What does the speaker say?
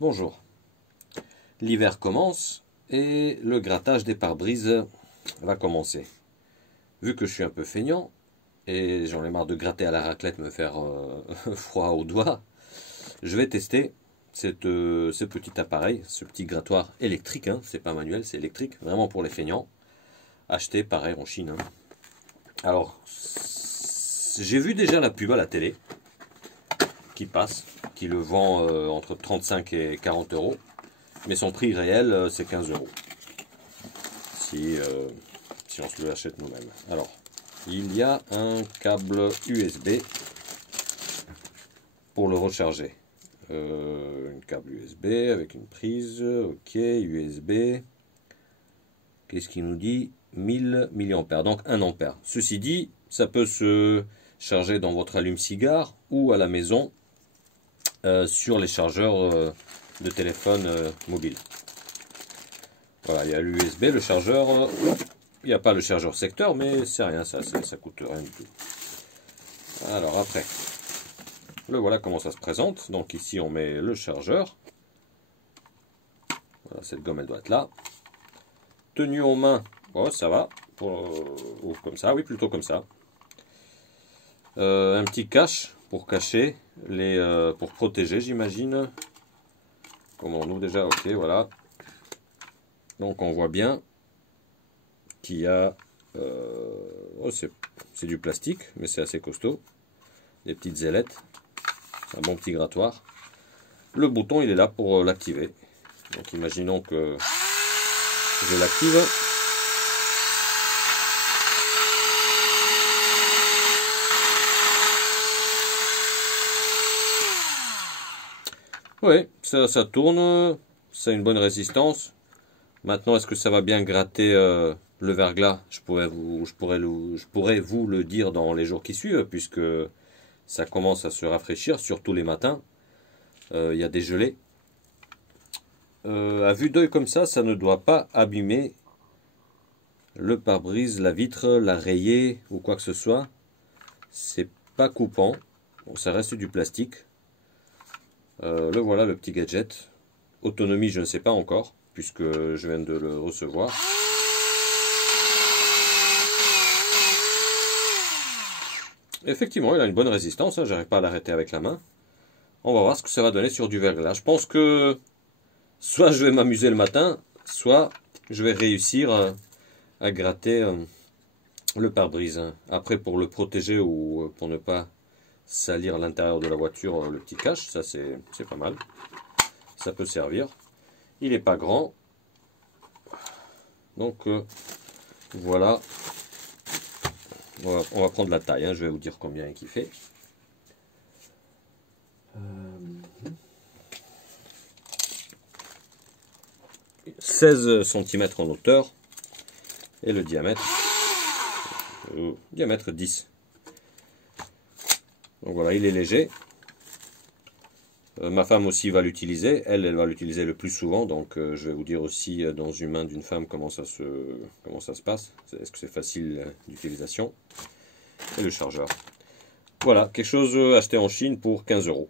Bonjour. L'hiver commence et le grattage des pare-brises va commencer. Vu que je suis un peu feignant et j'en ai marre de gratter à la raclette, me faire froid aux doigts, je vais tester ce petit appareil, ce petit grattoir électrique, hein, c'est pas manuel, c'est électrique, vraiment pour les feignants, acheté pareil en Chine. Hein. Alors, j'ai vu déjà la pub à la télé qui passe, qui le vend entre 35 et 40 euros. Mais son prix réel, c'est 15 euros. Si on se l'achète nous-mêmes. Alors, il y a un câble USB pour le recharger. Un câble USB avec une prise. Ok, USB. Qu'est-ce qu'il nous dit? 1000 mAh, donc 1 ampère. Ceci dit, ça peut se charger dans votre allume-cigare ou à la maison sur les chargeurs de téléphone mobile. Voilà, il y a l'USB, le chargeur. Il n'y a pas le chargeur secteur, mais c'est rien, ça coûte rien du tout. Alors après, le voilà comment ça se présente. Donc ici on met le chargeur. Voilà, cette gomme elle doit être là. Tenue en main, oh ça va. Ou comme ça, oui plutôt comme ça. Un petit cache pour cacher pour protéger, j'imagine. Comme on ouvre déjà, ok, voilà. Donc on voit bien qu'il y a, c'est du plastique, mais c'est assez costaud. Des petites ailettes, un bon petit grattoir. Le bouton il est là pour l'activer. Donc imaginons que je l'active. Oui, ça tourne, ça a une bonne résistance. Maintenant, est-ce que ça va bien gratter le verglas? Je pourrais vous le dire dans les jours qui suivent, puisque ça commence à se rafraîchir, surtout les matins. Il y a des gelées. À vue d'œil comme ça ne doit pas abîmer le pare-brise, la vitre, la rayer ou quoi que ce soit. C'est pas coupant. Bon, ça reste du plastique. Le voilà, le petit gadget. Autonomie, je ne sais pas encore, puisque je viens de le recevoir. Effectivement, il a une bonne résistance, hein, j'arrive pas à l'arrêter avec la main. On va voir ce que ça va donner sur du verglas. Je pense que soit je vais m'amuser le matin, soit je vais réussir à gratter le pare-brise. Après, pour le protéger ou pour ne pas salir l'intérieur de la voiture, le petit cache, ça c'est pas mal. Ça peut servir. Il n'est pas grand. Donc voilà. On va prendre la taille, hein, je vais vous dire combien il fait. 16 cm en hauteur. Et le diamètre, diamètre 10. Donc voilà, il est léger. Ma femme aussi va l'utiliser. Elle va l'utiliser le plus souvent. Donc je vais vous dire aussi dans une main d'une femme comment ça se passe. Est-ce que c'est facile d'utilisation? Et le chargeur. Voilà, quelque chose acheté en Chine pour 15 euros.